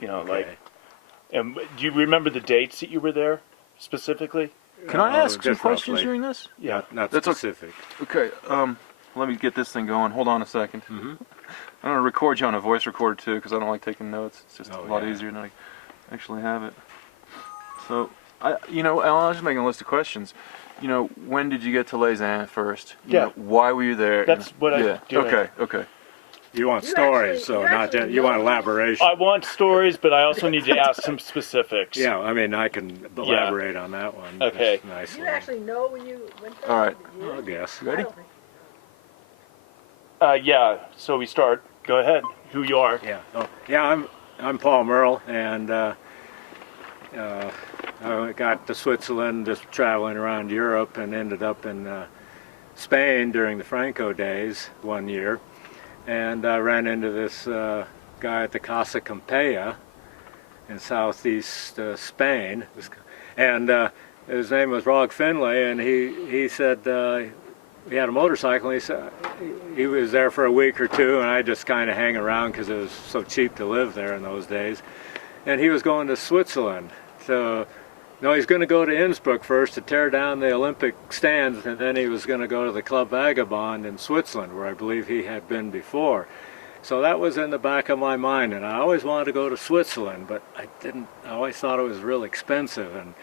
You know, Okay. like, and do you remember the dates that you were there specifically? Can I ask some just questions roughly. during this? Yeah. Not That's okay. specific. Okay, let me get this thing going. Hold on a second. Mm-hmm. I'm going to record you on a voice recorder too, because I don't like taking notes. It's just Oh, a lot yeah. easier than I actually have it. So, Alan, I was just making a list of questions. When did you get to Lausanne first? Yeah. Why were you there? That's what I'm Yeah. doing. Okay. You want You stories, actually- so you not actually just, you want know. elaboration. I want stories, but I also need to ask some specifics. Yeah, I mean, I can elaborate on that one. Okay. just nicely. You actually know when you went there? All right. The year? I guess. Ready? I don't think Yeah. So we start. Go ahead. Who you are? Yeah. Oh, yeah. I'm Paul Murrill, and I got to Switzerland, just traveling around Europe, and ended up in Spain during the Franco days one year, and I ran into this guy at the Casa Campea in southeast Spain, and his name was Rog Finlay, and he said he had a motorcycle, and he said he was there for a week or two, and I just kind of hang around because it was so cheap to live there in those days, and he was going to Switzerland. So, no, he's going to go to Innsbruck first to tear down the Olympic stands, and then he was going to go to the Club Vagabond in Switzerland, where I believe he had been before. So that was in the back of my mind, and I always wanted to go to Switzerland, but I always thought it was real expensive, and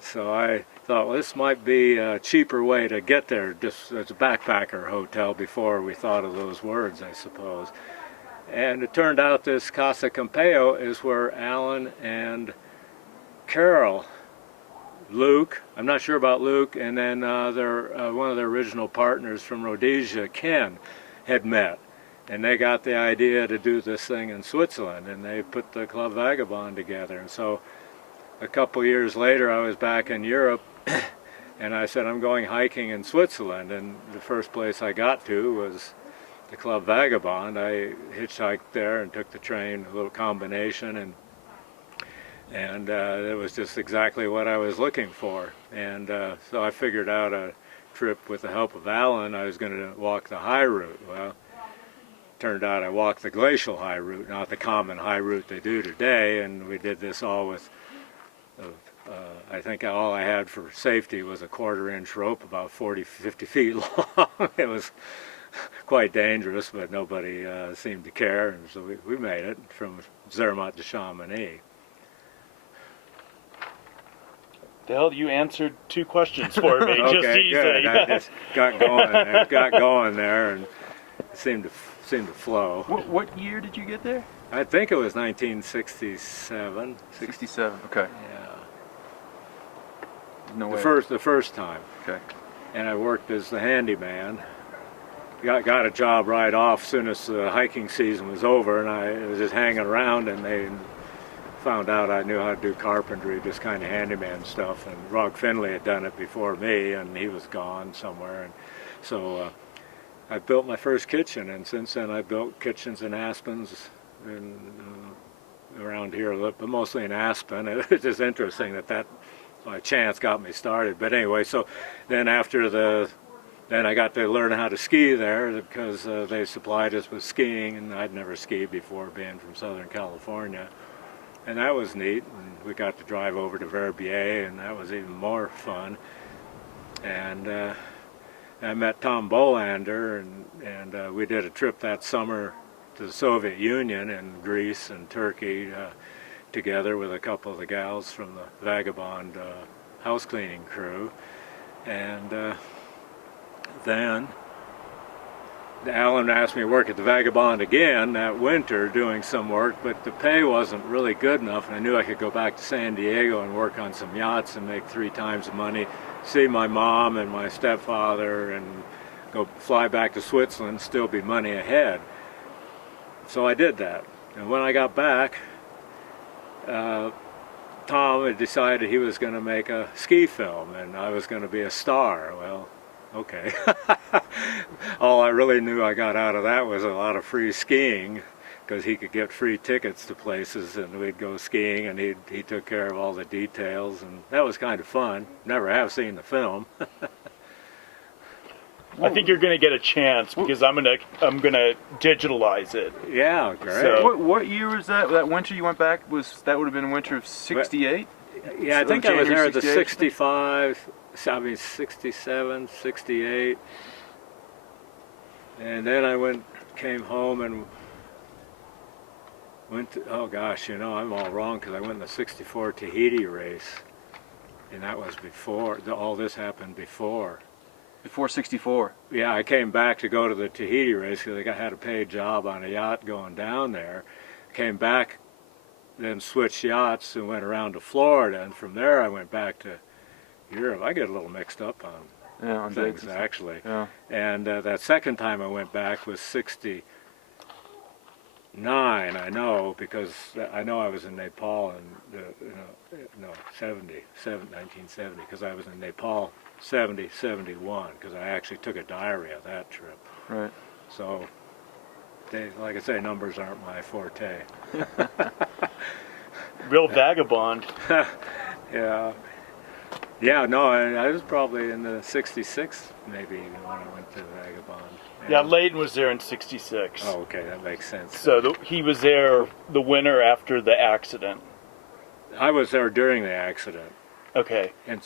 so I thought, well, this might be a cheaper way to get there, just as a backpacker hotel before we thought of those words, I suppose. And it turned out this Casa Campeo is where Alan and Carol, Luke, I'm not sure about Luke, and then one of their original partners from Rhodesia, Ken, had met. And they got the idea to do this thing in Switzerland, and they put the Club Vagabond together. And so a couple years later, I was back in Europe, and I said, I'm going hiking in Switzerland. And the first place I got to was the Club Vagabond. I hitchhiked there and took the train, a little combination, and it was just exactly what I was looking for. And so I figured out a trip with the help of Alan. I was going to walk the high route. Well, turned out I walked the glacial high route, not the common high route they do today, and we did this all with, I think all I had for safety was a 1/4-inch rope about 40, 50 feet long. It was quite dangerous, but nobody seemed to care, and so we made it from Zermatt to Chamonix. The hell, you answered 2 questions for me just Okay, easy. good. I just got going there, and it seemed to flow. What year did you get there? I think it was 1967. 67. Okay. Yeah. No way. The first time. Okay. And I worked as the handyman. Got a job right off as soon as the hiking season was over, and I was just hanging around, and they found out I knew how to do carpentry, just kind of handyman stuff. And Rog Finlay had done it before me, and he was gone somewhere. And so I built my first kitchen, and since then I built kitchens in Aspens and around here, but mostly in Aspen. It's just interesting that by chance got me started. But anyway, so then then I got to learn how to ski there because they supplied us with skiing, and I'd never skied before, being from Southern California. And that was neat, and we got to drive over to Verbier, and that was even more fun. And I met Tom Bolander, and we did a trip that summer to the Soviet Union and Greece and Turkey together with a couple of the gals from the Vagabond house cleaning crew. And then Alan asked me to work at the Vagabond again that winter doing some work, but the pay wasn't really good enough, and I knew I could go back to San Diego and work on some yachts and make 3 times the money, see my mom and my stepfather, and go fly back to Switzerland, still be money ahead. So I did that. And when I got back, Tom had decided he was going to make a ski film, and I was going to be a star. Well, okay. All I really knew I got out of that was a lot of free skiing, because he could get free tickets to places, and we'd go skiing, and he took care of all the details, and that was kind of fun. Never have seen the film. I think you're going to get a chance because I'm gonna digitalize it. Yeah, great. So- What year was that? That winter you went back that would have been winter of '68. Yeah, I So think I was there January at the 68? 65, I mean 67, 68. And then I came home and went to, oh gosh, you know, I'm all wrong because I went in the 64 Tahiti race. And that was before, all this happened before. Before '64. Yeah, I came back to go to the Tahiti race because I had a paid job on a yacht going down there. Came back, then switched yachts and went around to Florida. And from there I went back to Europe. I get a little mixed up on Yeah, on things, dates. actually. Yeah. And that second time I went back was 69, I know, because I know I was in Nepal in, 1970, because I was in Nepal 70, 71, because I actually took a diary of that trip. Right. So, like I say, numbers aren't my forte. Real vagabond. Yeah. Yeah, no, I was probably in the 66, maybe, when I went to Vagabond. Yeah, Layton was there in '66. Oh, okay, that makes sense. So he was there the winter after the accident. I was there during the accident, Okay. and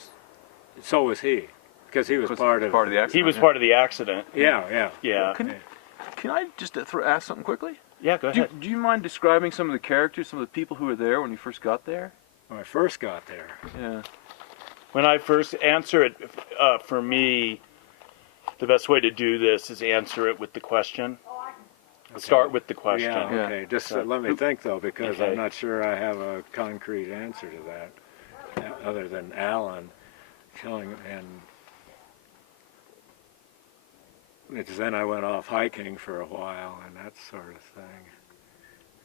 so was he, because he was part of the accident. He was yeah. part of the accident. Yeah. Yeah. Can I just ask something quickly? Yeah, go ahead. Do you mind describing some of the characters, some of the people who were there when you first got there? When I first got there. Yeah. When I first answer it, for me, the best way to do this is answer it with the question. Okay. Start with the question. Yeah, Yeah. okay. Just let me think, though, because Okay. I'm not sure I have a concrete answer to that, other than Alan telling, and it's then I went off hiking for a while and that sort of thing.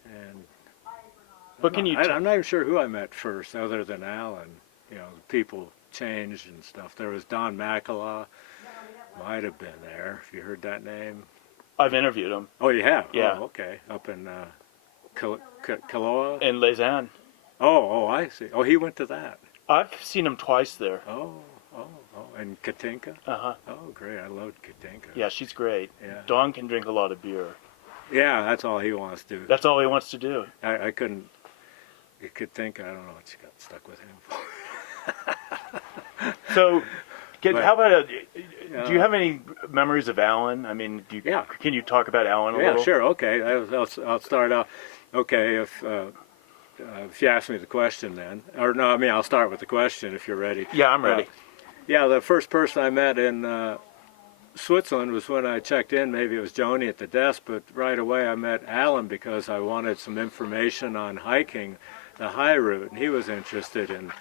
And But can you? I'm not even sure who I met first, other than Alan. You know, people changed and stuff. There was Don McAlaw, might have been there. If you heard that name. I've interviewed him Oh, you have? Yeah. Oh, okay. Up in Kaloa? in Lausanne. Oh, I see. Oh, he went to that. I've seen him twice there. Oh. And Katinka? Uh-huh. Oh, great. I loved Katinka. Yeah, she's great. Yeah. Don can drink a lot of beer. Yeah, that's all he wants to do. That's all he wants to do. I couldn't. You could think, I don't know what she got stuck with him for. So, But- how about? Do you have any memories of Alan? I mean, Yeah. Can you talk about Alan a Yeah, little? sure. Okay, I'll start off. Okay, if you ask me the question, then, or no, I mean I'll start with the question if you're ready. Yeah, I'm ready. Yeah, the first person I met in Switzerland was when I checked in. Maybe it was Joni at the desk, but right away I met Alan because I wanted some information on hiking the high route, and he was interested in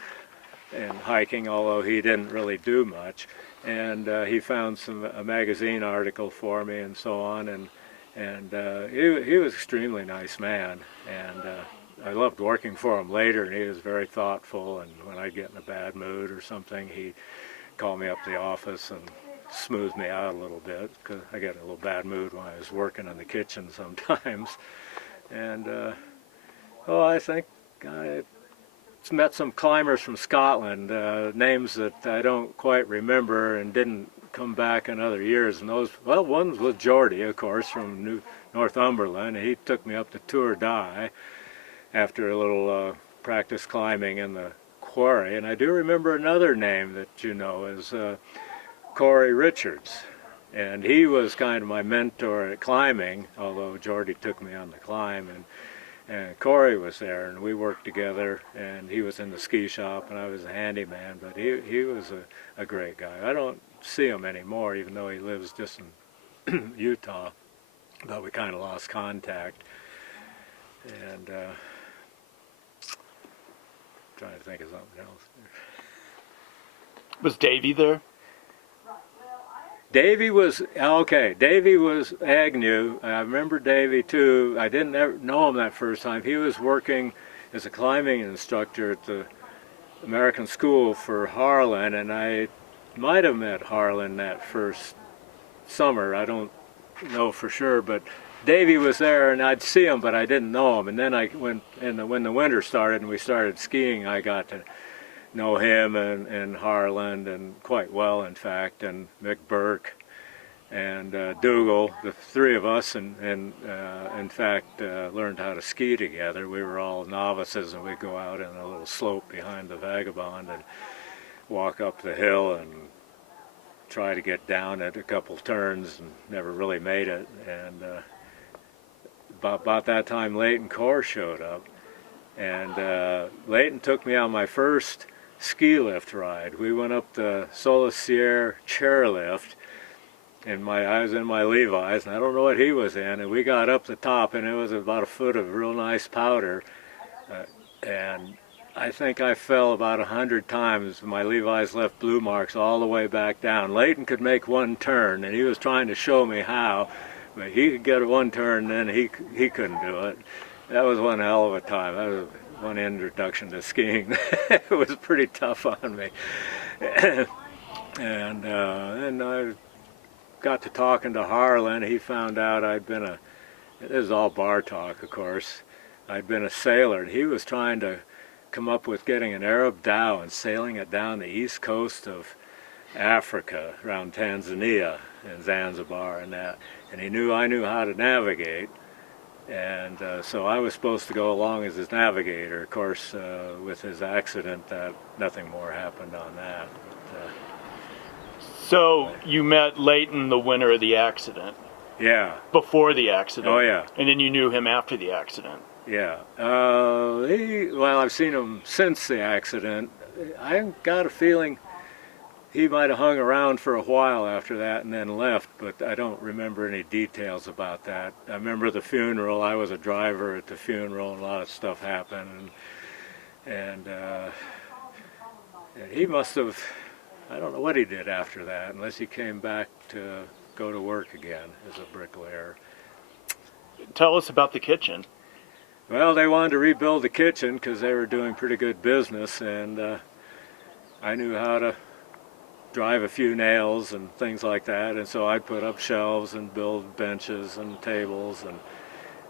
hiking, although he didn't really do much. And he found a magazine article for me and so on, and he was an extremely nice man, and I loved working for him later, and he was very thoughtful, and when I'd get in a bad mood or something, he'd call me up to the office and smooth me out a little bit, because I get in a little bad mood when I was working in the kitchen sometimes. And I think I met some climbers from Scotland, names that I don't quite remember and didn't come back in other years. And those, well, one was Geordie, of course, from Northumberland. And he took me up to Tour Die after a little practice climbing in the quarry. And I do remember another name that you know is Corey Richards. And he was kind of my mentor at climbing, although Geordie took me on the climb. And Corey was there, and we worked together, and he was in the ski shop, and I was a handyman, but he was a great guy. I don't see him anymore, even though he lives just in Utah, but we kind of lost contact. And trying to think of something else. Was Davey there? Davey was, okay, Davey was Agnew. I remember Davey too. I didn't ever know him that first time. He was working as a climbing instructor at the American School for Harlan, and I might have met Harlan that first summer. I don't know for sure, but Davey was there, and I'd see him, but I didn't know him. And then when the winter started and we started skiing, I got to know him and Harlan, and quite well, in fact, and Mick Burke. and Dougal, the three of us, and in fact learned how to ski together. We were all novices, and we'd go out in a little slope behind the Vagabond and walk up the hill and try to get down at a couple turns, and never really made it. And about that time, Leighton Core showed up, and Leighton took me on my first ski lift ride. We went up the Solis Sierra chairlift, and I was in my Levi's, and I don't know what he was in, and we got up the top, and it was about a foot of real nice powder, and I think I fell about 100 times. My Levi's left blue marks all the way back down. Leighton could make one turn, and he was trying to show me how, but he could get one turn, and then he couldn't do it. That was one hell of a time. That was one introduction to skiing. It was pretty tough on me. And I got to talking to Harlan. He found out I'd been this is all bar talk, of course, I'd been a sailor, and he was trying to come up with getting an Arab dhow and sailing it down the east coast of Africa, around Tanzania and Zanzibar and that. And I knew how to navigate. And so I was supposed to go along as his navigator. Of course, with his accident, nothing more happened on that. So you met Leighton the winter of the accident, Yeah. before the accident. Oh, yeah. And then you knew him after the accident. Yeah. Well, I've seen him since the accident. I got a feeling he might have hung around for a while after that and then left, but I don't remember any details about that. I remember the funeral. I was a driver at the funeral, and a lot of stuff happened. And he must have, I don't know what he did after that, unless he came back to go to work again as a bricklayer. Tell us about the kitchen. Well, they wanted to rebuild the kitchen because they were doing pretty good business, and I knew how to drive a few nails and things like that, and so I'd put up shelves and build benches and tables and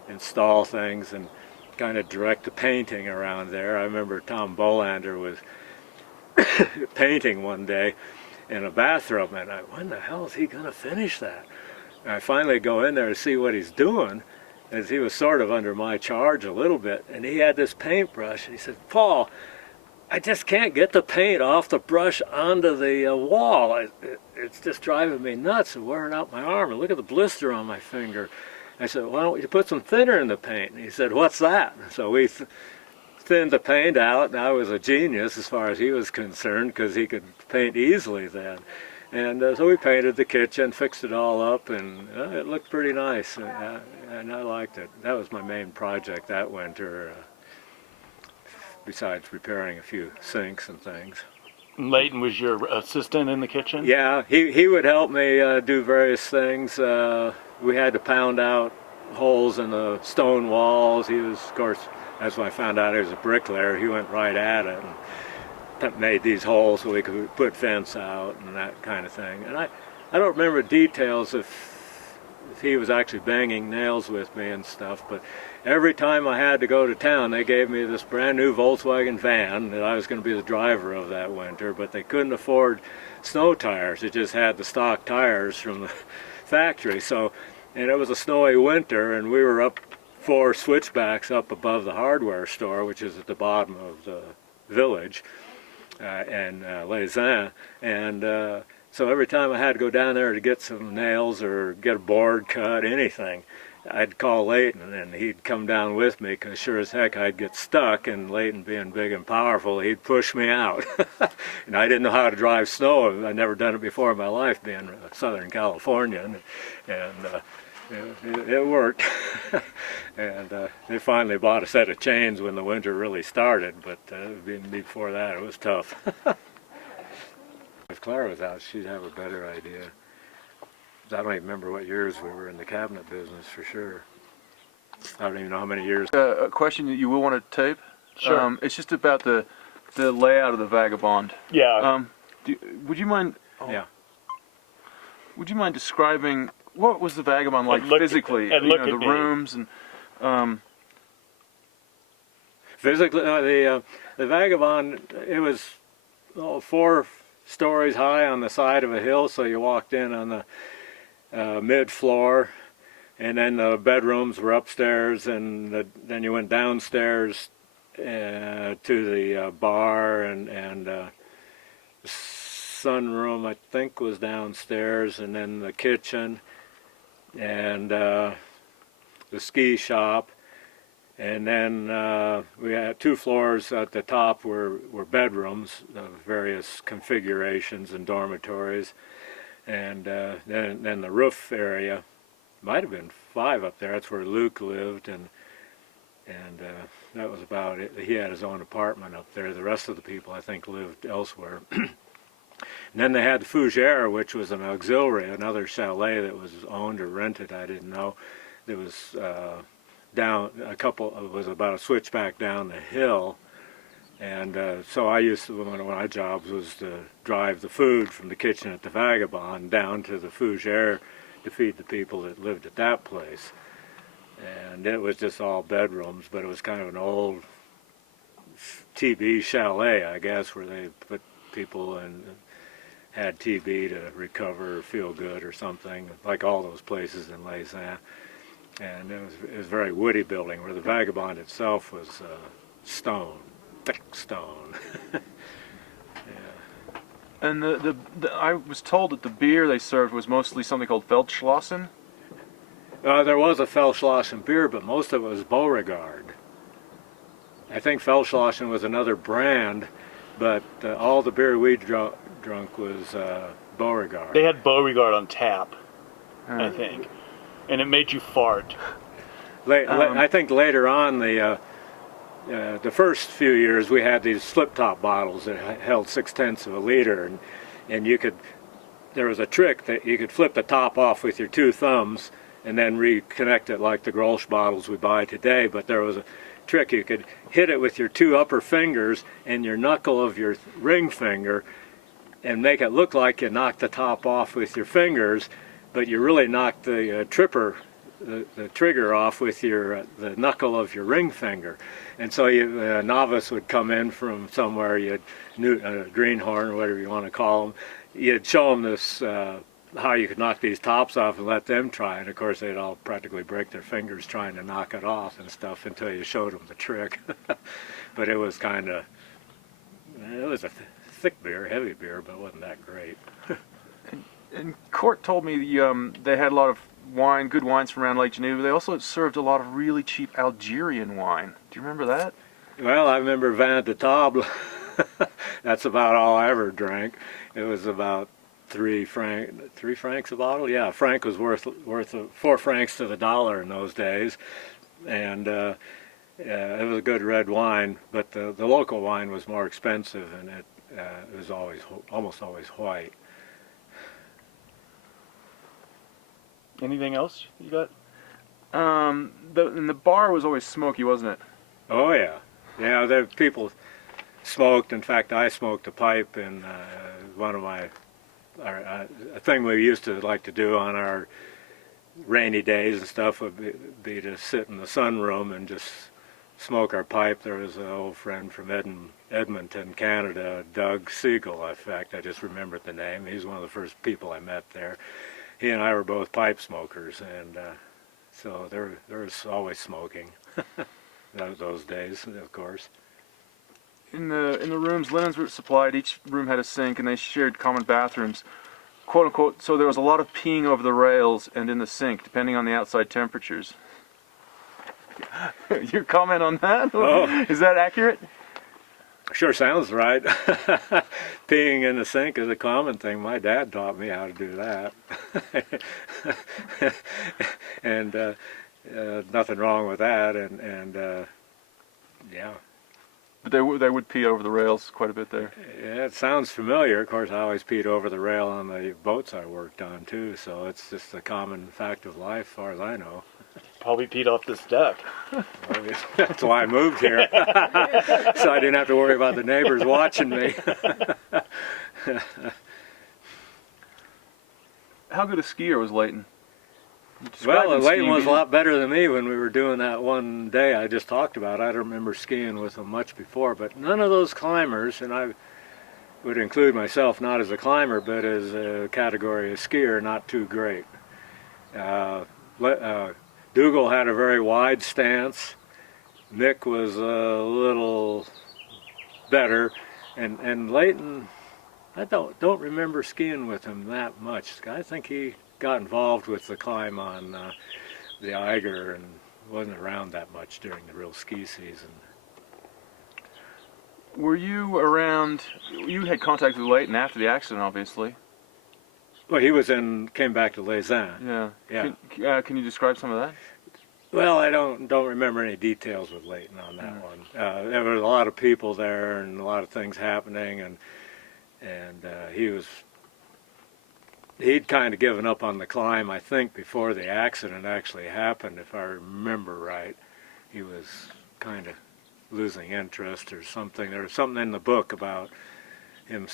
install things and kind of direct the painting around there. I remember Tom Bolander was painting one day in a bathroom, and when the hell is he going to finish that? And I finally go in there to see what he's doing, as he was sort of under my charge a little bit, and he had this paintbrush, and he said, "Paul, I just can't get the paint off the brush onto the wall. It's just driving me nuts and wearing out my arm, and look at the blister on my finger." I said, "Why don't you put some thinner in the paint?" And he said, "What's that?" So we thinned the paint out, and I was a genius as far as he was concerned, because he could paint easily then. And so we painted the kitchen, fixed it all up, and it looked pretty nice, and I liked it. That was my main project that winter, besides repairing a few sinks and things. Leighton was your assistant in the kitchen? Yeah, he would help me do various things. We had to pound out holes in the stone walls. He was, of course, that's when I found out he was a bricklayer. He went right at it and made these holes so we could put fence out and that kind of thing. And I don't remember details if he was actually banging nails with me and stuff, but every time I had to go to town, they gave me this brand new Volkswagen van that I was going to be the driver of that winter, but they couldn't afford snow tires. It just had the stock tires from the factory. So, and it was a snowy winter, and we were up 4 switchbacks up above the hardware store, which is at the bottom of the village, and Les Ans, and so every time I had to go down there to get some nails or get a board cut, anything, I'd call Leighton, and he'd come down with me, because sure as heck I'd get stuck, and Leighton being big and powerful, he'd push me out. And I didn't know how to drive snow. I'd never done it before in my life, being a Southern Californian, and it worked. And they finally bought a set of chains when the winter really started, but before that it was tough. If Clara was out, she'd have a better idea. I don't even remember what years we were in the cabinet business for sure. I don't even know how many years. A question that you will want to tape. Sure. It's just about the layout of the Vagabond. Yeah. Would you mind? Yeah. Would you mind describing what was the Vagabond like physically? And look at the me. rooms and. Physically, the Vagabond, it was 4 stories high on the side of a hill, so you walked in on the mid-floor, and then the bedrooms were upstairs, and then you went downstairs to the bar, and the sunroom, I think, was downstairs, and then the kitchen, and the ski shop. And then we had 2 floors at the top were bedrooms of various configurations and dormitories. And then the roof area, might have been 5 up there. That's where Luke lived, and that was about it. He had his own apartment up there. The rest of the people, I think, lived elsewhere. And then they had the Fougere, which was an auxiliary, another chalet that was owned or rented. I didn't know. There was down a couple. It was about a switchback down the hill, and so I used to, one of my jobs was to drive the food from the kitchen at the Vagabond down to the Fougere to feed the people that lived at that place. And it was just all bedrooms, but it was kind of an old TB chalet, I guess, where they put people and had TB to recover or feel good or something, like all those places in Lausanne. And it was a very woody building, where the Vagabond itself was stone, thick stone. Yeah. And I was told that the beer they served was mostly something called Feldschlossen. There was a Feldschlossen beer, but most of it was Beauregard. I think Feldschlossen was another brand, but all the beer we drunk was Beauregard. They had Beauregard on tap, I think, and it made you fart. I think later on, the first few years, we had these flip-top bottles that held 0.6 of a liter, and you could. There was a trick that you could flip the top off with your 2 thumbs and then reconnect it like the Grolsch bottles we buy today. But there was a trick: you could hit it with your 2 upper fingers and your knuckle of your ring finger, and make it look like you knocked the top off with your fingers, but you really knocked the the trigger off with the knuckle of your ring finger. And so a novice would come in from somewhere, a greenhorn or whatever you want to call them, you'd show them this, how you could knock these tops off and let them try. And of course they'd all practically break their fingers trying to knock it off and stuff until you showed them the trick. But it was it was a thick beer, heavy beer, but it wasn't that great. And Court told me they had a lot of wine, good wines from around Lake Geneva. They also served a lot of really cheap Algerian wine. Do you remember that? Well, I remember Vin de Table. That's about all I ever drank. It was about 3 francs a bottle. Yeah, a franc was worth 4 francs to the dollar in those days, and it was a good red wine. But the local wine was more expensive, and it was almost always white. Anything else you got? And the bar was always smoky, wasn't it? Oh yeah, yeah. There people smoked. In fact, I smoked a pipe in one of a thing we used to like to do on our rainy days and stuff would be to sit in the sunroom and just smoke our pipe. There was an old friend from Edmonton, Canada, Doug Siegel. In fact, I just remembered the name. He's one of the first people I met there. He and I were both pipe smokers, and so there was always smoking those days, of course. In the rooms, linens were supplied. Each room had a sink, and they shared common bathrooms, quote unquote. So there was a lot of peeing over the rails and in the sink, depending on the outside temperatures. Your comment on that? Oh. Is that accurate? Sure sounds right. Peeing in the sink is a common thing. My dad taught me how to do that. And nothing wrong with that. And yeah. But they would pee over the rails quite a bit there. Yeah, it sounds familiar. Of course, I always peed over the rail on the boats I worked on, too. So it's just a common fact of life, as far as I know. Probably peed off this deck. That's why I moved here, so I didn't have to worry about the neighbors watching me. How good a skier was Leighton? Well, Leighton was a lot better than me when we were doing that one day I just talked about. I don't remember skiing with him much before, but none of those climbers, and I would include myself not as a climber, but as a category of skier, not too great. Dougal had a very wide stance. Mick was a little better, and Leighton, I don't remember skiing with him that much. I think he got involved with the climb on the Eiger and wasn't around that much during the real ski season. Were you around? You had contact with Leighton after the accident, obviously. Well, he came back to Lausanne. Yeah. Yeah. Can you describe some of that? Well, I don't remember any details with Leighton on that one. There was a lot of people there and a lot of things happening, and he'd kind of given up on the climb, I think, before the accident actually happened, if I remember right. He was kind of losing interest or something. There was something in the book about him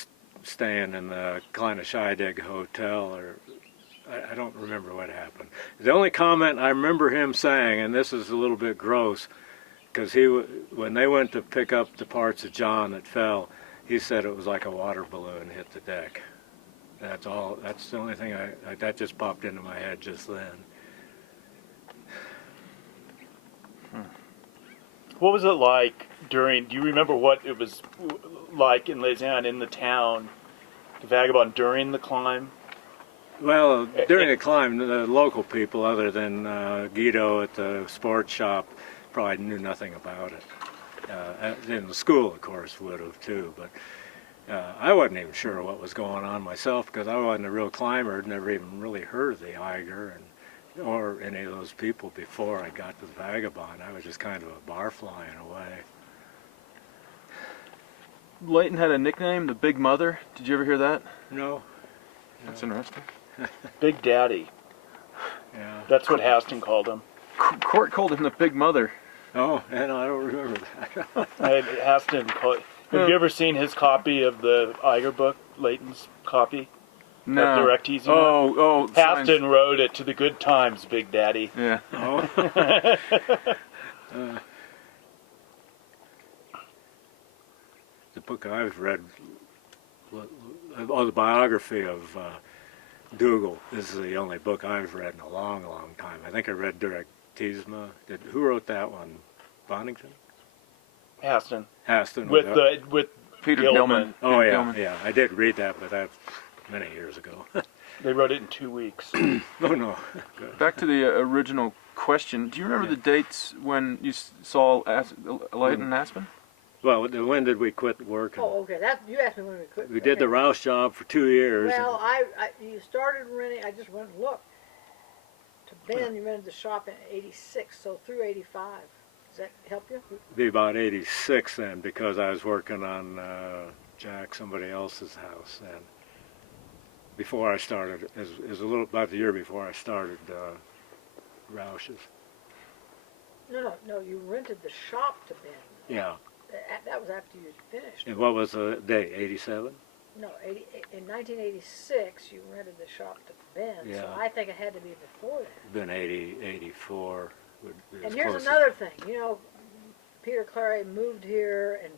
staying in the Kleine Scheidegg Hotel, or I don't remember what happened. The only comment I remember him saying, and this is a little bit gross, because when they went to pick up the parts of John that fell, he said it was like a water balloon hit the deck. That's all. That's the only thing that just popped into my head just then. What was it like during? Do you remember what it was like in Lausanne, in the town, the Vagabond during the climb? Well, during the climb, the local people, other than Guido at the sports shop, probably knew nothing about it. And the school, of course, would have too. But I wasn't even sure what was going on myself because I wasn't a real climber. I'd never even really heard of the Eiger or any of those people before I got to the Vagabond. I was just kind of a bar flying away. Leighton had a nickname, the Big Mother. Did you ever hear that? No. That's interesting. Big Daddy. Yeah. That's what Haston called him. Court called him the Big Mother. Oh, and I don't remember that. Haston called. Have you ever seen his copy of the Eiger book, Leighton's copy? No. That direct easy one? Oh. Haston wrote it to the good times, Big Daddy. Yeah. Oh. The book I've read, the biography of Dougal, this is the only book I've read in a long, long time. I think I read Direct Teesma. Who wrote that one? Bonington? Haston. Haston. With Peter Gilman. Oh yeah, Gilman. yeah. I did read that, but that's many years ago. They wrote it in 2 weeks. Oh no. Good. Back to the original question. Do you remember the dates when you saw Leighton and Aspen? Well, when did we quit working? Oh, okay. You asked me when we quit. We did the Rouse job for 2 years. Well, you started renting. I just went and looked. To Ben, you rented the shop in '86, so through '85. Does that help you? Be about 86 then, because I was working on somebody else's house then. Before I started, it was a little about the year before I started Roush's. No. You rented the shop to Ben. Yeah. That was after you finished. And what was the date? 87? No, in 1986, you rented the shop to Ben. Yeah. So I think it had to be before that. Been 80, 84. And here's another thing. You know, Peter Clary moved here, and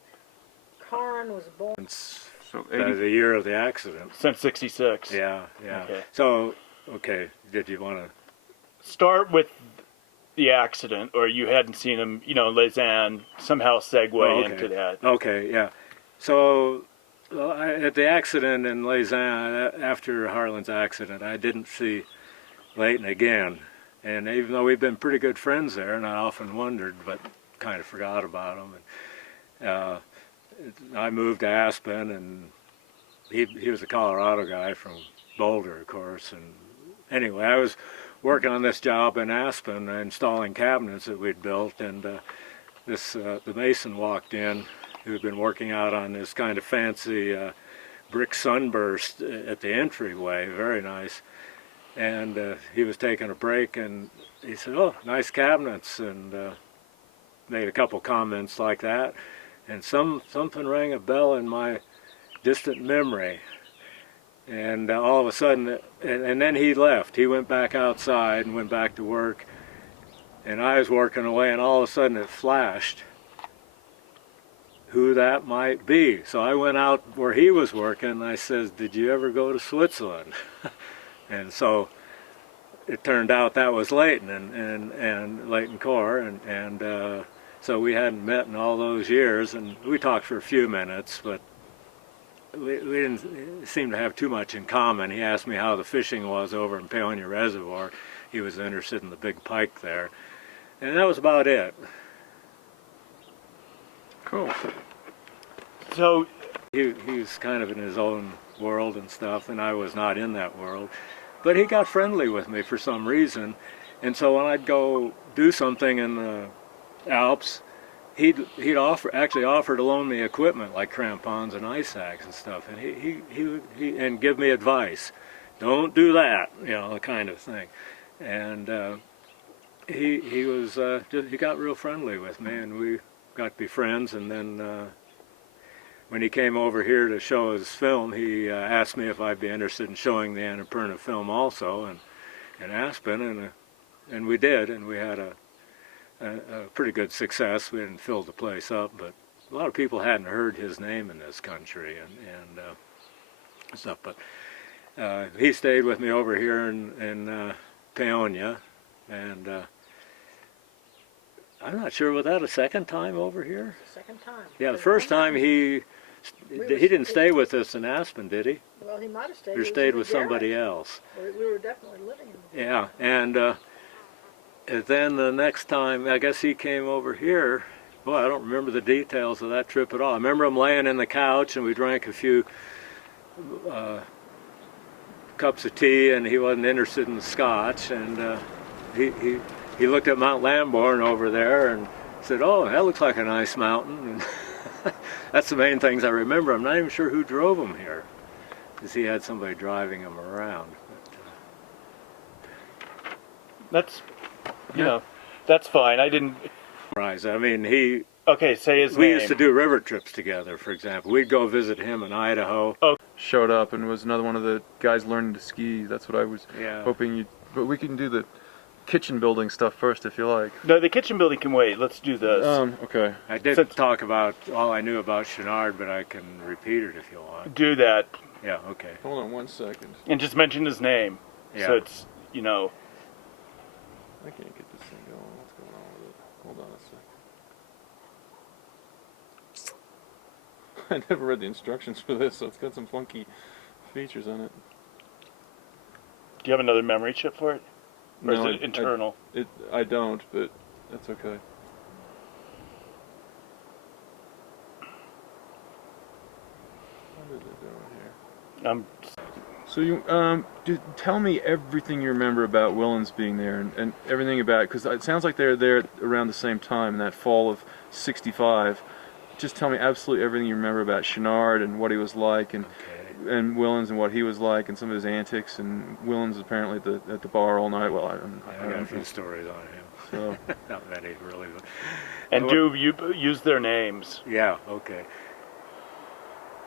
Karin was born. So The year of the accident. Since 66. Yeah. Okay. So, okay, did you want to... Start with the accident, or you hadn't seen him, Lausanne, somehow segue into that. Okay, yeah. So, at the accident in Lausanne, after Harlan's accident, I didn't see Leighton again. And even though we've been pretty good friends there, and I often wondered, but kind of forgot about him. And, I moved to Aspen, and he was a Colorado guy from Boulder, of course. And anyway, I was working on this job in Aspen, installing cabinets that we'd built, and the mason walked in, who had been working out on this kind of fancy brick sunburst at the entryway, very nice. And he was taking a break, and he said, "Oh, nice cabinets," and made a couple comments like that. And something rang a bell in my distant memory. And all of a sudden, and then he left. He went back outside and went back to work. And I was working away, and all of a sudden it flashed who that might be. So I went out where he was working, and I says, "Did you ever go to Switzerland?" And so it turned out that was Leighton and Leighton Core, and so we hadn't met in all those years, and we talked for a few minutes, but we didn't seem to have too much in common. He asked me how the fishing was over in Paonia Reservoir. He was interested in the big pike there, and that was about it. Cool. So, He was kind of in his own world and stuff, and I was not in that world. But he got friendly with me for some reason, and so when I'd go do something in the Alps, he'd actually offer to loan me equipment like crampons and ice axe and stuff, and he and give me advice. Don't do that, you know, the kind of thing. And he got real friendly with me, and we got to be friends. And then when he came over here to show his film, he asked me if I'd be interested in showing the Annapurna film also, in Aspen, and we did, and we had a pretty good success. We didn't fill the place up, but a lot of people hadn't heard his name in this country and stuff. But he stayed with me over here in Paonia, and I'm not sure, was that a second time over here? Second time. Yeah, the first time he didn't stay with us in Aspen, did he? Well, he might have stayed. Or He was stayed in the with somebody garage. else. We were definitely living in the Yeah, and then the next time, I guess he came over here. Boy, I don't remember the details of that trip at all. I remember him laying in the couch, and we drank a few cups of tea, and he wasn't interested in the scotch, and he looked at Mount Lamborn over there and said, "Oh, that looks like a nice mountain." And that's the main things I remember. I'm not even sure who drove him here, because he had somebody driving him around. that's, you know, that's fine. I didn't. Right. I mean, Okay, say his we name. used to do river trips together, for example. We'd go visit him in Idaho. Showed up and was another one of the guys learning to ski. That's what I was Yeah. hoping you. But we can do the kitchen building stuff first if you like. No, the kitchen building can wait. Let's do this. Okay. I did Since- talk about all I knew about Chenard, but I can repeat it if you want. Do that, Yeah, okay. Hold on 1 second. and just mention his name. Yeah. So it's, you know. I can't get this thing going. What's going on with it? Hold on a second. I never read the instructions for this, so it's got some funky features on it. Do you have another memory chip for it? Or No, is it internal? I don't, but that's okay. What is it doing here? So you tell me everything you remember about Willens being there and everything about it, because it sounds like they're there around the same time in that fall of '65. Just tell me absolutely everything you remember about Chenard and what he was like, and Okay. and Willens and what he was like, and some of his antics. And Willens apparently at the bar all night. Well, I got a few stories on him. So Not many, really. But And do you use their names? yeah, okay.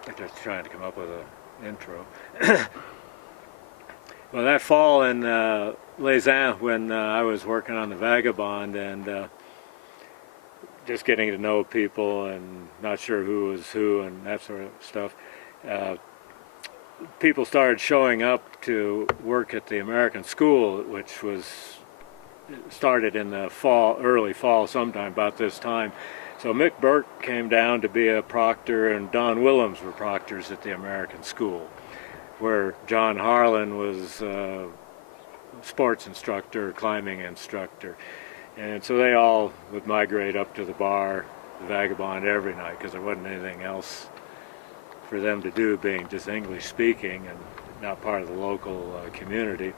I'm just trying to come up with an intro. Well, that fall in Les Ans, when I was working on the Vagabond and just getting to know people and not sure who was who and that sort of stuff, people started showing up to work at the American School, which was started in the fall, early fall, sometime about this time. So Mick Burke came down to be a proctor, and Don Willems were proctors at the American School, where John Harlan was a sports instructor, climbing instructor. And so they all would migrate up to the bar, the Vagabond, every night, because there wasn't anything else for them to do, being just English speaking and not part of the local community.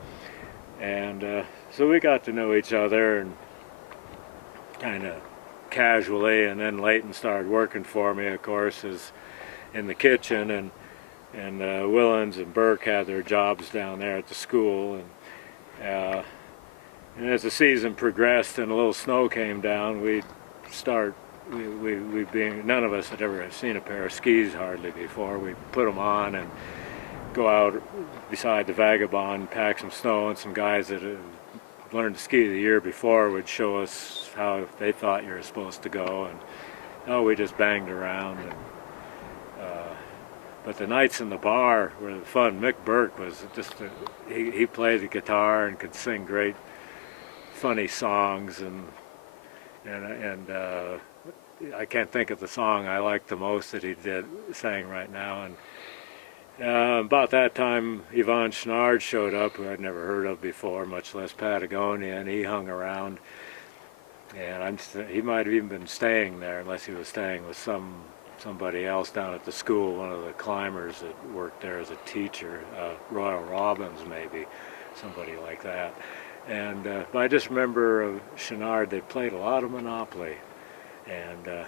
And so we got to know each other and kind of casually, and then Leighton started working for me, of course, as in the kitchen, and Willens and Burke had their jobs down there at the school, and as the season progressed and a little snow came down, we being, none of us had ever seen a pair of skis hardly before. We put them on and go out beside the Vagabond, pack some snow, and some guys that had learned to ski the year before would show us how they thought you were supposed to go, and we just banged around, and But the nights in the bar were fun. Mick Burke was just, he played the guitar and could sing great, funny songs, and I can't think of the song I liked the most that he sang right now. And about that time, Yvon Chouinard showed up, who I'd never heard of before, much less Patagonia, and he hung around. And he might have even been staying there, unless he was staying with somebody else down at the school, one of the climbers that worked there as a teacher, Royal Robbins maybe, somebody like that. And but I just remember Chouinard, they played a lot of Monopoly, and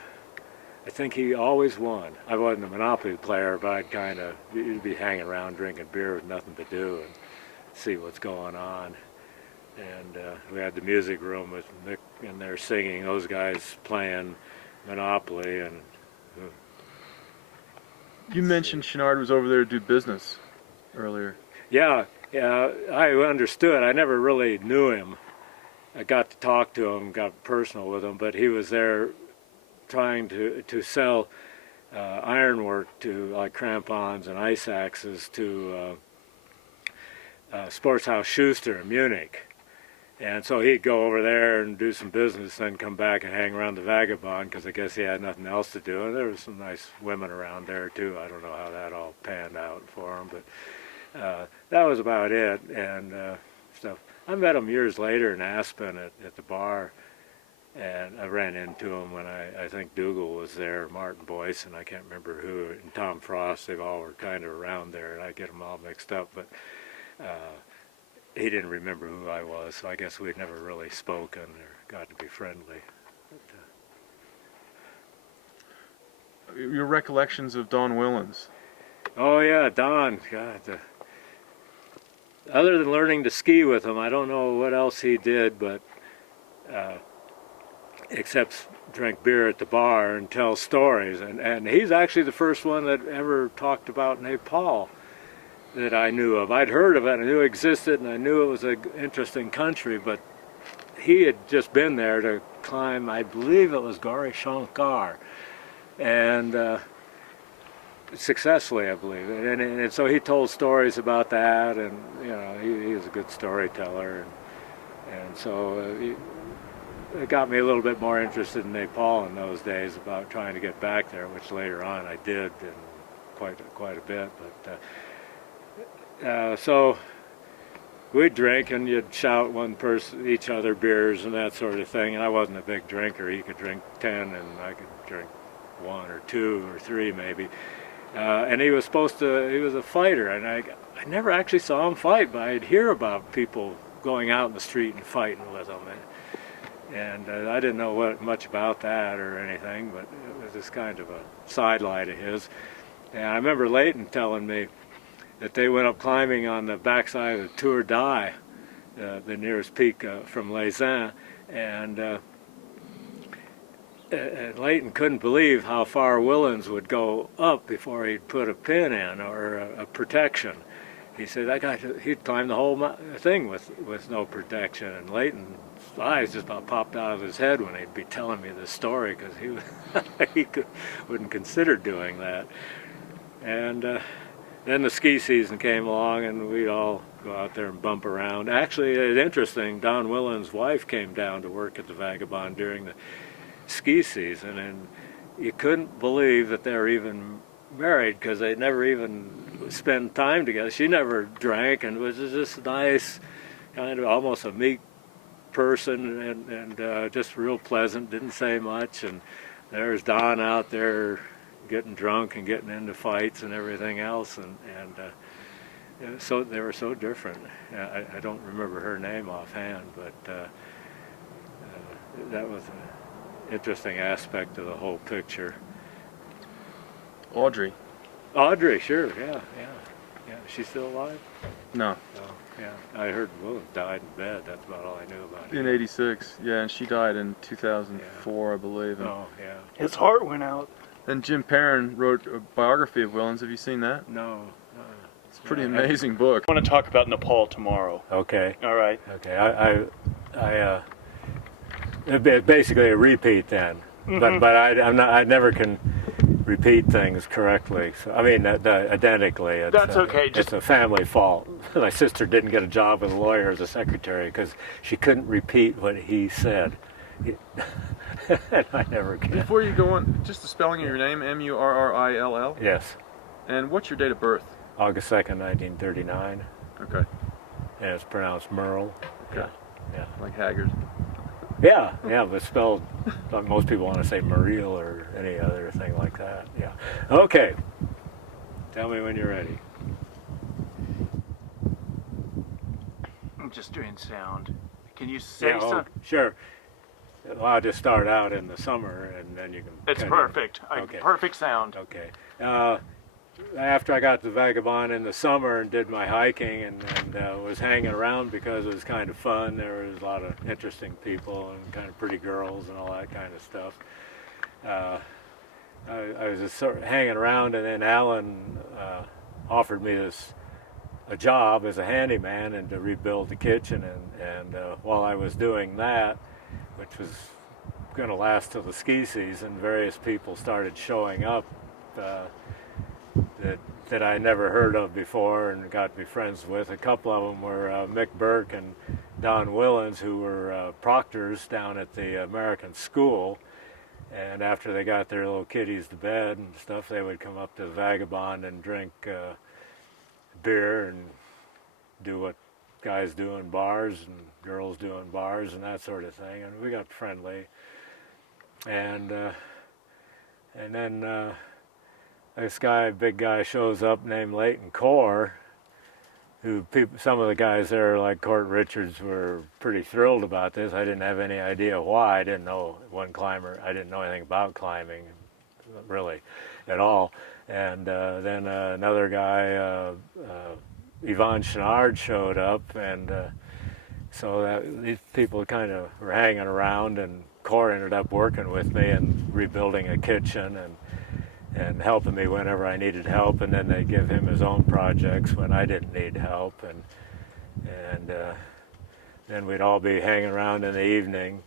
I think he always won. I wasn't a Monopoly player, but I'd kind of, you'd be hanging around drinking beer with nothing to do and see what's going on. And we had the music room with Mick in there singing, those guys playing Monopoly. And you mentioned Chouinard was over there to do business earlier. Yeah, I understood. I never really knew him. I got to talk to him, got personal with him, but he was there trying to sell ironwork to, like, crampons and ice axes to Sports House Schuster in Munich. And so he'd go over there and do some business, then come back and hang around the Vagabond, because I guess he had nothing else to do. And there was some nice women around there too. I don't know how that all panned out for him, but that was about it. And stuff. I met him years later in Aspen at the bar, and I ran into him when I think Dougal was there, Martin Boyce, and I can't remember who, and Tom Frost. They all were kind of around there, and I get them all mixed up. But he didn't remember who I was, so I guess we'd never really spoken or got to be friendly. But, your recollections of Don Willens? oh yeah, Don. God, other than learning to ski with him, I don't know what else he did, but except drink beer at the bar and tell stories. And he's actually the first one that ever talked about Nepal that I knew of. I'd heard of it, I knew it existed, and I knew it was an interesting country, but he had just been there to climb, I believe it was Gauri Shankar, and successfully, I believe. And so he told stories about that, and you know, he was a good storyteller, and so it got me a little bit more interested in Nepal in those days, about trying to get back there, which later on I did, and quite a bit. But so we'd drink, and you'd shout each other beers and that sort of thing. And I wasn't a big drinker. He could drink 10, and I could drink 1 or 2 or 3 maybe. And he was a fighter, and I never actually saw him fight, but I'd hear about people going out in the street and fighting with him. And I didn't know much about that or anything, but it was just kind of a sidelight of his. And I remember Leighton telling me that they went up climbing on the backside of the Tour d'Ai, the nearest peak from Les Ans, and Leighton couldn't believe how far Willens would go up before he'd put a pin in or a protection. He said that guy, he'd climb the whole thing with no protection, and Leighton's eyes just about popped out of his head when he'd be telling me this story, because he wouldn't consider doing that. And then the ski season came along, and we'd all go out there and bump around. Actually, it's interesting, Don Willens' wife came down to work at the Vagabond during the ski season, and you couldn't believe that they were even married, because they'd never even spend time together. She never drank, and was just nice, kind of almost a meek person, and just real pleasant, didn't say much. And there's Don out there getting drunk and getting into fights and everything else, and so they were so different. I don't remember her name offhand, but that was an interesting aspect of the whole picture. Audrey, sure, yeah. She's still alive? No. Yeah, I heard Willens died in bed. That's about all I knew about it. In '86, yeah, and she died in 2004, I believe. And Oh, yeah. His heart went out. then Jim Perrin wrote a biography of Willens. Have you seen that? No. It's a pretty amazing book. I want to talk about Nepal tomorrow. Okay. All right. Okay. It's basically a repeat then, but I never can repeat things correctly. So, I mean, identically. That's okay. It's a family fault. My sister didn't get a job with a lawyer as a secretary because she couldn't repeat what he said. And I never can. Before you go on, just the spelling of your name, Murrill? Yes. And what's your date of birth? August 2nd, 1939. Okay. And it's pronounced Murrill. Okay. Yeah. Like Haggard. Yeah, but spelled, like most people want to say Murrill or any other thing like that. Yeah. Okay. Tell me when you're ready. I'm just doing sound. Can you say something? Sure. Well, I'll just start out in the summer and then you can... It's perfect. Okay. Perfect sound. Okay. After I got to Vagabond in the summer and did my hiking and was hanging around because it was kind of fun. There was a lot of interesting people and kind of pretty girls and all that kind of stuff. I was just sort of hanging around, and then Alan offered me a job as a handyman and to rebuild the kitchen. And while I was doing that, which was going to last till the ski season, various people started showing up that I never heard of before and got to be friends with. A couple of them were Mick Burke and Don Willens, who were proctors down at the American school. And after they got their little kiddies to bed and stuff, they would come up to the Vagabond and drink beer and do what guys do in bars and girls do in bars and that sort of thing. And we got friendly. And then this guy, big guy, shows up named Leighton Core, who some of the guys there, like Court Richards, were pretty thrilled about this. I didn't have any idea why. I didn't know one climber. I didn't know anything about climbing, really, at all. And then another guy, Yvonne Chenard, showed up, and so these people kind of were hanging around, and Core ended up working with me and rebuilding a kitchen and helping me whenever I needed help, and then they'd give him his own projects when I didn't need help, and then we'd all be hanging around in the evening,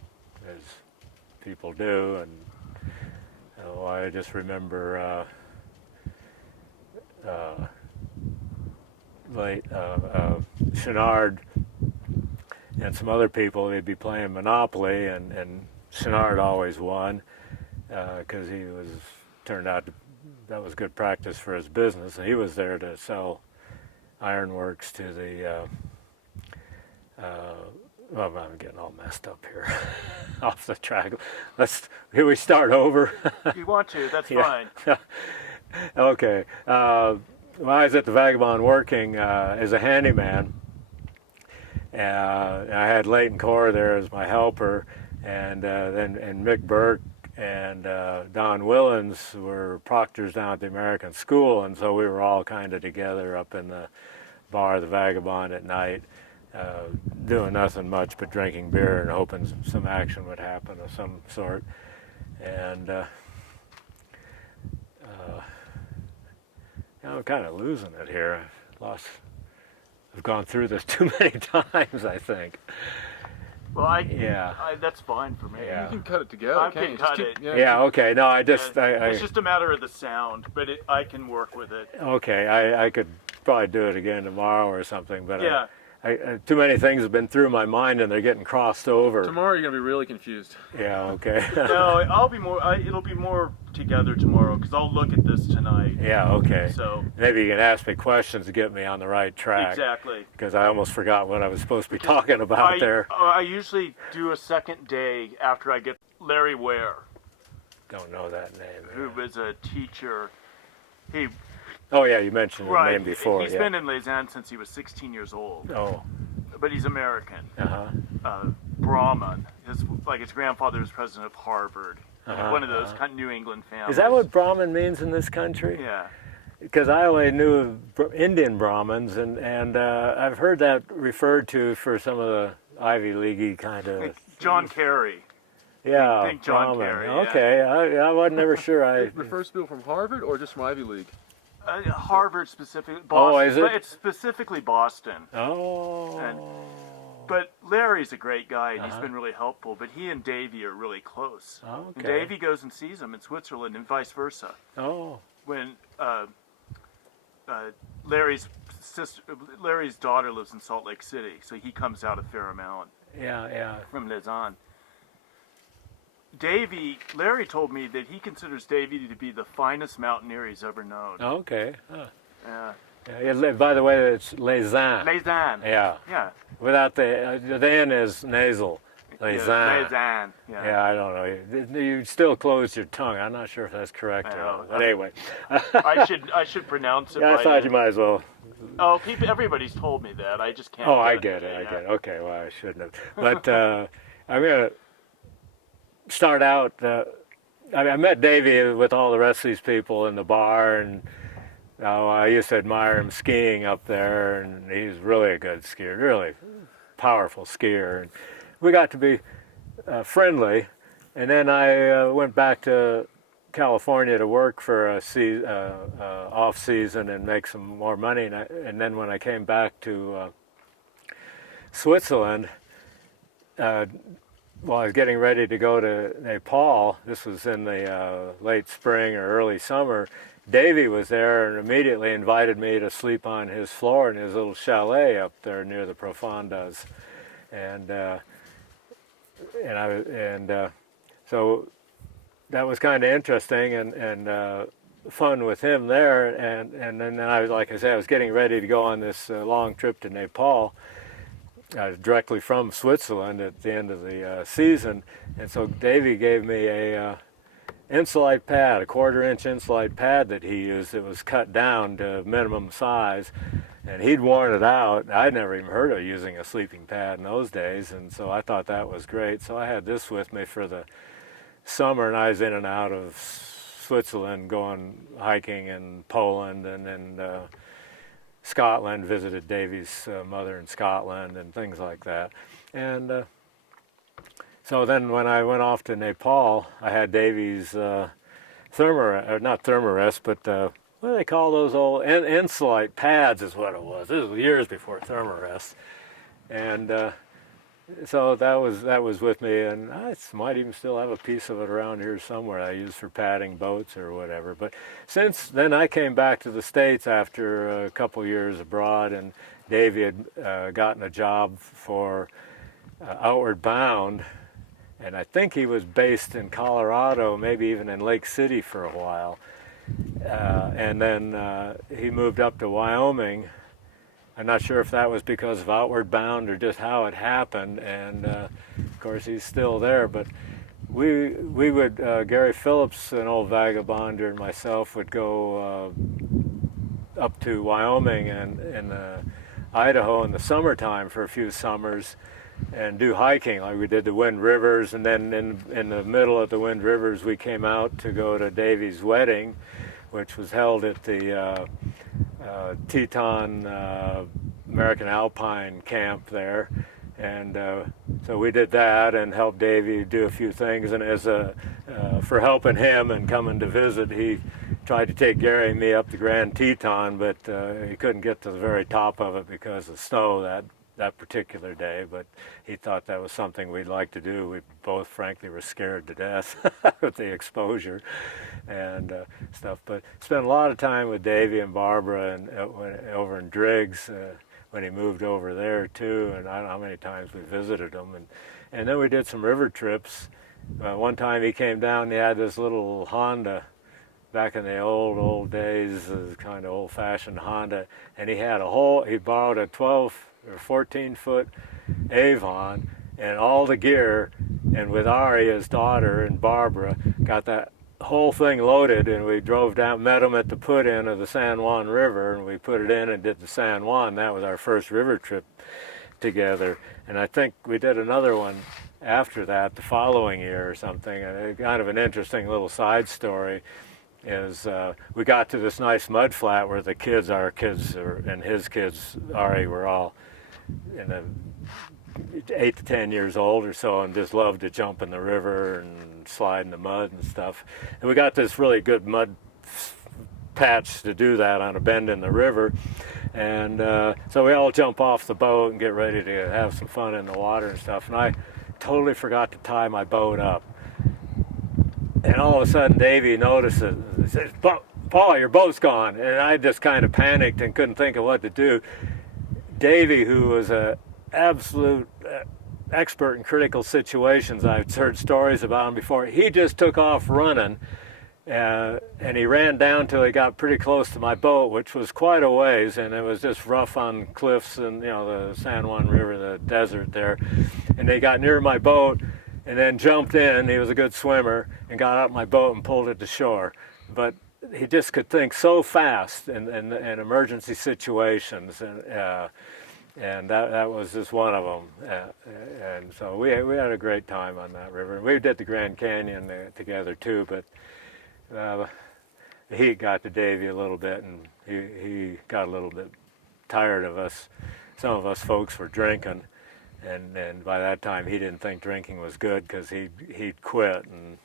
as people do, and I just remember Chenard and some other people, they'd be playing Monopoly, and Chenard always won because he turned out that was good practice for his business. And he was there to sell ironworks to the well, I'm getting all messed up here off the track. Here we start over. If you want to, that's fine. Okay. Well, I was at the Vagabond working as a handyman. I had Leighton Core there as my helper, and Mick Burke and Don Willens were proctors down at the American school, and so we were all kind of together up in the bar, the Vagabond, at night, doing nothing much but drinking beer and hoping some action would happen of some sort. And I'm kind of losing it here. I've gone through this too many times, I think. Well, that's fine for me. Yeah. You can cut it together. I can cut it. Yeah, okay. No, it's just a matter of the sound, but I can work with it. Okay, I could probably do it again tomorrow or something, but yeah. Too many things have been through my mind and they're getting crossed over. Tomorrow you're gonna be really confused. Yeah, okay. No, I'll be more. It'll be more together tomorrow because I'll look at this tonight. Yeah, okay. So maybe you can ask me questions to get me on the right track. Exactly. Because I almost forgot what I was supposed to be talking about there. I usually do a second day after I get Larry Ware. Don't know that name. Who was a teacher. Oh yeah, you mentioned his name before. He's been in Lausanne since he was 16 years old. Oh. But he's American. Uh-huh. Brahman. His grandfather was president of Harvard. One of those kind of New England families. Is that what Brahmin means in this country? Yeah. Because I only knew Indian Brahmins, and I've heard that referred to for some of the Ivy League-y kind of... John Kerry. Yeah, think John Brahmin. Kerry. Okay, yeah. I wasn't never sure. It refers to people from Harvard or just from Ivy League? Harvard specifically. Boston. Oh, is it? It's specifically Boston. Oh. But Larry's a great guy, and he's Uh-huh. been really helpful. But he and Davey are really close. Oh, And okay. Davey goes and sees him in Switzerland, and vice versa. Oh. When Larry's daughter lives in Salt Lake City, so he comes out a fair amount Yeah. from Lausanne. Larry told me that he considers Davey to be the finest mountaineer he's ever known. Okay. Huh. Yeah. Yeah, by the way, it's Lausanne. Lausanne. Yeah. Yeah. Without the N is nasal. Lausanne. Lausanne. Yeah. Yeah, I don't know. You still close your tongue. I'm not sure if that's correct or not. But anyway. I should pronounce it. Yeah, I right thought in. you might as well. Oh, everybody's told me that. I just can't. Oh, I it. get it. Yeah. I get it. Okay, well, I shouldn't have. But I'm going to start out. I met Davey with all the rest of these people in the bar, and I used to admire him skiing up there, and he's really a good skier, really powerful skier. And we got to be friendly, and then I went back to California to work for a off season and make some more money. And then when I came back to Switzerland, while I was getting ready to go to Nepal, this was in the late spring or early summer, Davey was there and immediately invited me to sleep on his floor in his little chalet up there near the Profondas, so that was kind of interesting and fun with him there. And then like I said, I was getting ready to go on this long trip to Nepal, directly from Switzerland at the end of the season, and so Davey gave me a Insulite pad, a 1/4-inch Insulite pad that he used. It was cut down to minimum size, and he'd worn it out. I'd never even heard of using a sleeping pad in those days, and so I thought that was great. So I had this with me for the summer, and I was in and out of Switzerland going hiking in Poland, and then Scotland, visited Davey's mother in Scotland and things like that. And so then when I went off to Nepal, I had Davey's not Thermarest, but what do they call those old Insulite pads is what it was. This was years before Thermarest. And so that was with me, and I might even still have a piece of it around here somewhere I use for padding boats or whatever. But since then I came back to the States after a couple years abroad, and Davey had gotten a job for Outward Bound, and I think he was based in Colorado, maybe even in Lake City for a while. And then he moved up to Wyoming. I'm not sure if that was because of Outward Bound or just how it happened, and of course he's still there. But we would, Gary Phillips, an old vagabonder, and myself would go up to Wyoming and Idaho in the summertime for a few summers and do hiking. Like we did the Wind Rivers, and then in the middle of the Wind Rivers we came out to go to Davey's wedding, which was held at the Teton American Alpine Camp there, and so we did that and helped Davey do a few things. And as for helping him and coming to visit, he tried to take Gary and me up the Grand Teton, but he couldn't get to the very top of it because of snow that particular day. But he thought that was something we'd like to do. We both, frankly, were scared to death with the exposure and stuff. But spent a lot of time with Davey and Barbara and over in Driggs when he moved over there too. And I don't know how many times we visited him. And then we did some river trips. One time he came down, he had this little Honda. Back in the old days, kind of old-fashioned Honda, and he borrowed a 12 or 14-foot Avon and all the gear, and with Ari, his daughter, and Barbara, got that whole thing loaded, and we drove down, met him at the put-in of the San Juan River, and we put it in and did the San Juan. That was our first river trip together, and I think we did another one after that the following year or something. Kind of an interesting little side story is we got to this nice mud flat where our kids and his kids, Ari, were all in the 8 to 10 years old or so, and just loved to jump in the river and slide in the mud and stuff. And we got this really good mud patch to do that on a bend in the river. And so we all jump off the boat and get ready to have some fun in the water and stuff. And I totally forgot to tie my boat up. And all of a sudden, Davey notices. He says, "Paul, your boat's gone." And I just kind of panicked and couldn't think of what to do. Davey, who was an absolute expert in critical situations, I've heard stories about him before, he just took off running. And he ran down till he got pretty close to my boat, which was quite a ways, and it was just rough on cliffs and, you know, the San Juan River, the desert there. And they got near my boat and then jumped in. He was a good swimmer and got out my boat and pulled it to shore. But he just could think so fast in emergency situations, and that was just one of them. And so we had a great time on that river. We did the Grand Canyon together too, but he got to Davy a little bit, and he got a little bit tired of us. Some of us folks were drinking, and by that time he didn't think drinking was good because he'd quit. And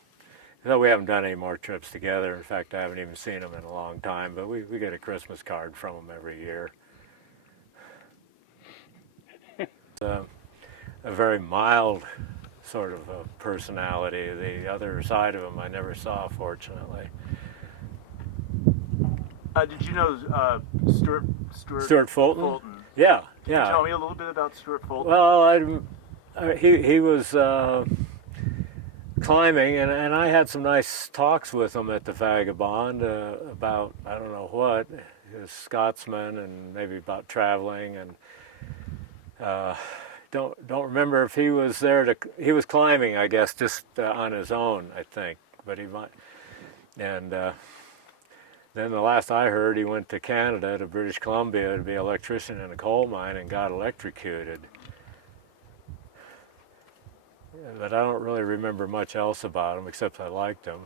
so we haven't done any more trips together. In fact, I haven't even seen him in a long time, but we get a Christmas card from him every year. A very mild sort of a personality. The other side of him I never saw, fortunately. Did you know Stuart Fulton? Yeah, yeah. Can you tell me a little bit about Stuart Fulton? Well, he was climbing, and I had some nice talks with him at the Vagabond about, I don't know what, he was Scotsman, and maybe about traveling, and don't remember if he was there he was climbing, I guess, just on his own, I think, but he might. And then the last I heard, he went to Canada, to British Columbia, to be an electrician in a coal mine and got electrocuted. But I don't really remember much else about him, except I liked him.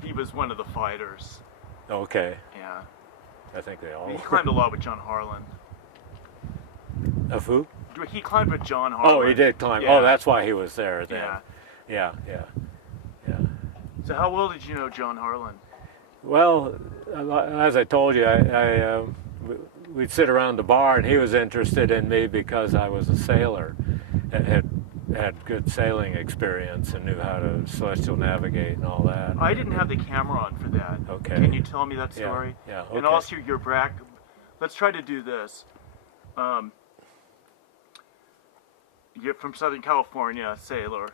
He was one of the fighters. Okay. Yeah. I think they all He climbed a lot with John Harlan. Of who? He climbed with John Harlan. Oh, he did climb. Yeah. Oh, that's why he was there then. Yeah. Yeah. So how well did you know John Harlan? Well, as I told you, we'd sit around the bar, and he was interested in me because I was a sailor, and had good sailing experience and knew how to celestial navigate and all that. I didn't have the camera on for that. Okay. Can you tell me that story? Yeah. Okay. And also your let's try to do this. You're from Southern California, sailor,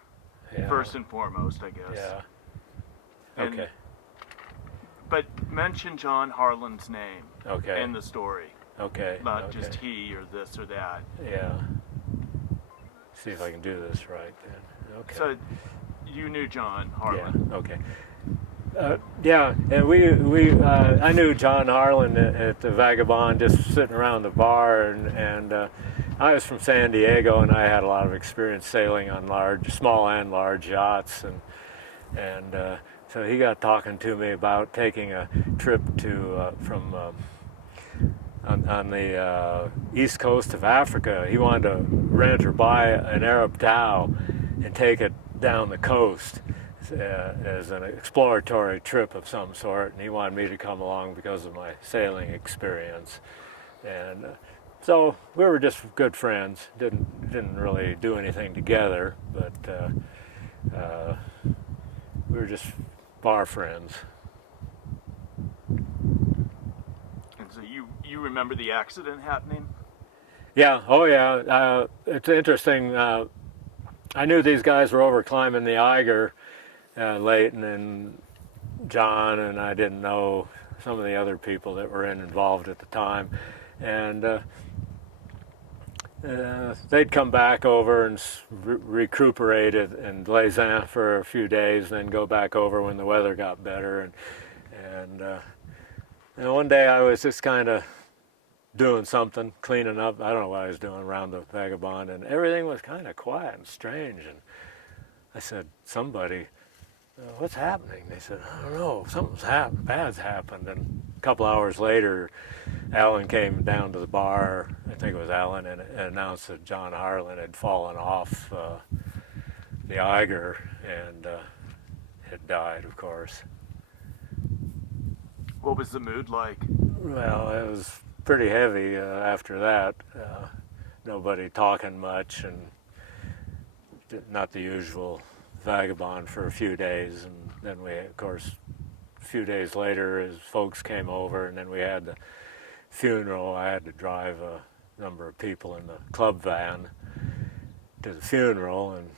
first and foremost, I guess. Yeah. And, okay. But mention John Harlan's name. Okay. In the story. Okay. Not just he or this or that. Yeah. See if I can do this right then. Okay. So you knew John Harlan. Yeah. Okay. Yeah, and I knew John Harlan at the Vagabond, just sitting around the bar, and I was from San Diego, and I had a lot of experience sailing on small and large yachts, and so he got talking to me about taking a trip on the east coast of Africa. He wanted to rent or buy an Arab dhow and take it down the coast as an exploratory trip of some sort, and he wanted me to come along because of my sailing experience. And so we were just good friends. Didn't really do anything together, but we were just bar friends. And so you remember the accident happening? Yeah. Oh yeah. It's interesting. I knew these guys were over climbing the Eiger. Leighton and John, and I didn't know some of the other people that were involved at the time, and they'd come back over and recuperate in Lausanne for a few days, then go back over when the weather got better, and one day I was just kind of doing something, cleaning up. I don't know what I was doing around the Vagabond, and everything was kind of quiet and strange, and I said, somebody, what's happening? They said, I don't know, something's bad's happened. And a couple hours later, Alan came down to the bar, I think it was Alan, and announced that John Harlan had fallen off the Eiger and had died, of course. What was the mood like? Well, it was pretty heavy after that. Nobody talking much, and not the usual vagabond for a few days. And then we, of course, a few days later, his folks came over, and then we had the funeral. I had to drive a number of people in the club van to the funeral, and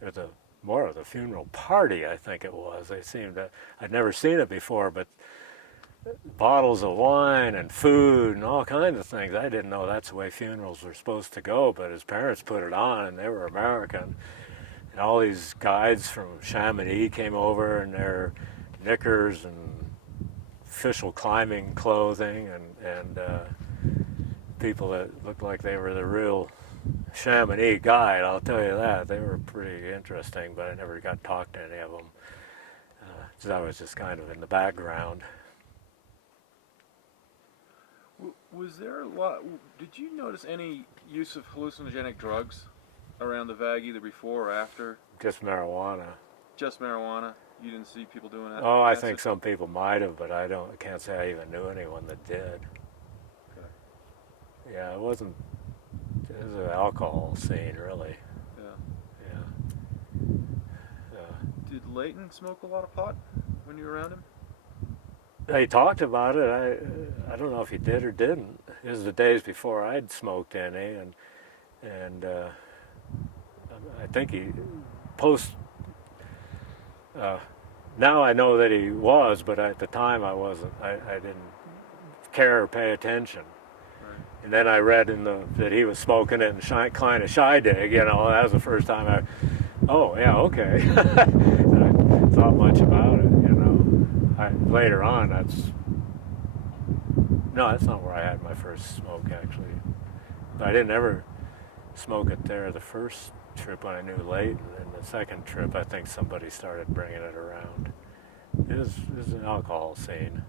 it was more of the funeral party, I think it was. They seemed to, I'd never seen it before, but bottles of wine and food and all kinds of things. I didn't know that's the way funerals were supposed to go, but his parents put it on, and they were American. And all these guides from Chamonix came over in their knickers and official climbing clothing, and people that looked like they were the real Chamonix guide, I'll tell you that. They were pretty interesting, but I never got to talk to any of them. So I was just kind of in the background. Was there a lot? Did you notice any use of hallucinogenic drugs around the Vag, either before or after? Just marijuana. Just marijuana? You didn't see people doing that? Oh, I think some people might have, but I can't say I even knew anyone that did. Okay. Yeah, it was an alcohol scene, really. Yeah. Yeah. Did Leighton smoke a lot of pot when you were around him? He talked about it. I don't know if he did or didn't. It was the days before I'd smoked any, and I think he now I know that he was, but at the time I wasn't. I didn't care or pay attention. Right. And then I read that he was smoking it in Klein Scheidegg. You know, that was the first time oh yeah, okay. I thought much about it. You know, later on that's not where I had my first smoke actually. But I didn't ever smoke it there the first trip when I knew Leighton, and the second trip I think somebody started bringing it around. It was an alcohol scene.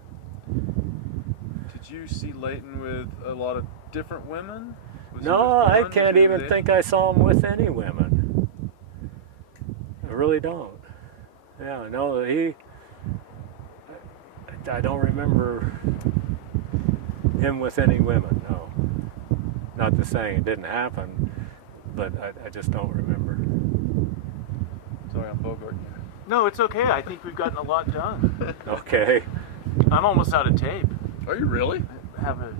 Did you see Leighton with a lot of different women? No, I can't even think I saw him with any women. I really don't. Yeah, no, I don't remember him with any women, no. Not to say it didn't happen, but I just don't remember. Sorry, I'm Bogart. No, it's okay. I think we've gotten a lot done. Okay. I'm almost out of tape. Are you really? Have a